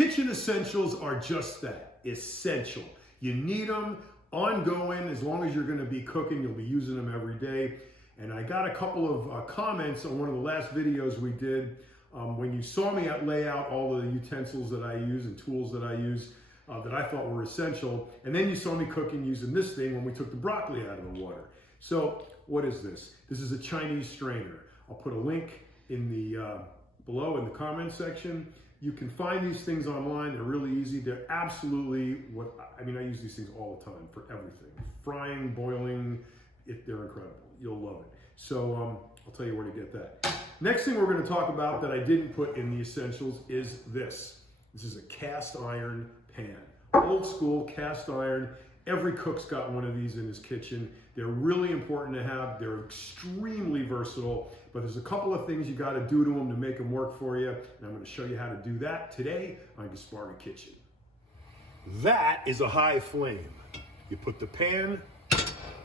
Kitchen essentials are just that, essential. You need them ongoing. As long as you're going to be cooking, you'll be using them every day. And I got a couple of comments on one of the last videos we did when you saw me lay out all the utensils that I use and tools that I use that I thought were essential. And then you saw me cooking using this thing when we took the broccoli out of the water. So what is this? This is a Chinese strainer. I'll put a link in the below in the comment section. You can find these things online. They're really easy. They're absolutely I use these things all the time for everything. Frying, boiling, they're incredible. You'll love it. So I'll tell you where to get that. Next thing we're going to talk about that I didn't put in the essentials is this. This is a cast iron pan. Old school cast iron. Every cook's got one of these in his kitchen. They're really important to have. They're extremely versatile, but there's a couple of things you got to do to them to make them work for you. And I'm going to show you how to do that today on Gaspari Kitchen. That is a high flame. You put the pan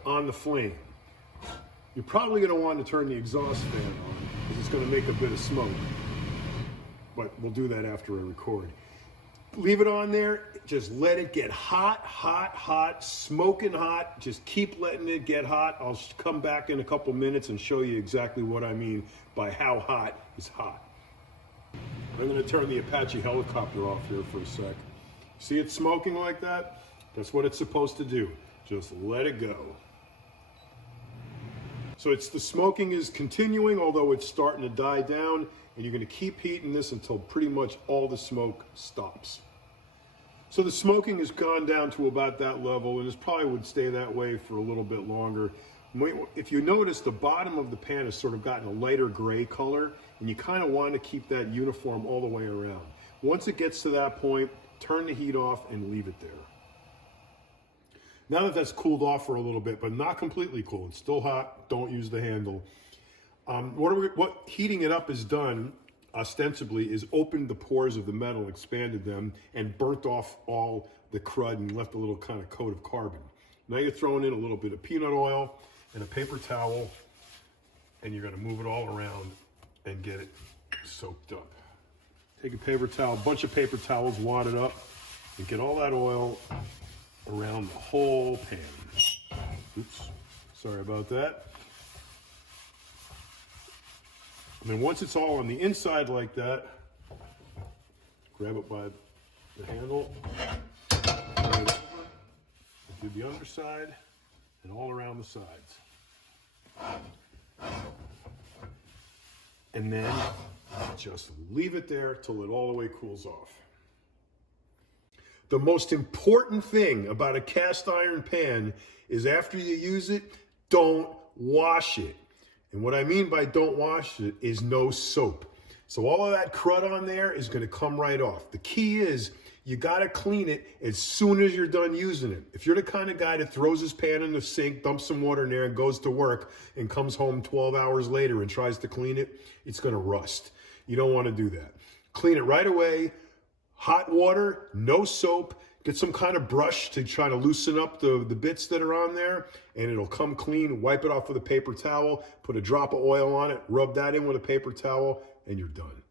on the flame. You're probably going to want to turn the exhaust fan on because it's going to make a bit of smoke. But we'll do that after I record. Leave it on there. Just let it get hot, hot, hot, smoking hot. Just keep letting it get hot. I'll come back in a couple minutes and show you exactly what I mean by how hot is hot. I'm going to turn the Apache helicopter off here for a sec. See it smoking like that? That's what it's supposed to do. Just let it go. So the smoking is continuing, although it's starting to die down, and you're going to keep heating this until pretty much all the smoke stops. So the smoking has gone down to about that level, and this probably would stay that way for a little bit longer. If you notice, the bottom of the pan has sort of gotten a lighter gray color, and you kind of want to keep that uniform all the way around. Once it gets to that point, turn the heat off and leave it there. Now that that's cooled off for a little bit, but not completely cool, it's still hot, don't use the handle. What heating it up has done, ostensibly, is opened the pores of the metal, expanded them, and burnt off all the crud and left a little kind of coat of carbon. Now you're throwing in a little bit of peanut oil and a paper towel, and you're gonna move it all around and get it soaked up. Take a paper towel, a bunch of paper towels, wad it up, and get all that oil around the whole pan. Oops, sorry about that. And then once it's all on the inside like that, grab it by the handle, right over, do the underside, and all around the sides. And then just leave it there till it all the way cools off. The most important thing about a cast iron pan is after you use it, don't wash it. And what I mean by don't wash it is no soap. So all of that crud on there is going to come right off. The key is you got to clean it as soon as you're done using it. If you're the kind of guy that throws his pan in the sink, dumps some water in there and goes to work and comes home 12 hours later and tries to clean it, it's going to rust. You don't want to do that. Clean it right away. Hot water, no soap. Get some kind of brush to try to loosen up the bits that are on there, and it'll come clean. Wipe it off with a paper towel, put a drop of oil on it, rub that in with a paper towel, and you're done.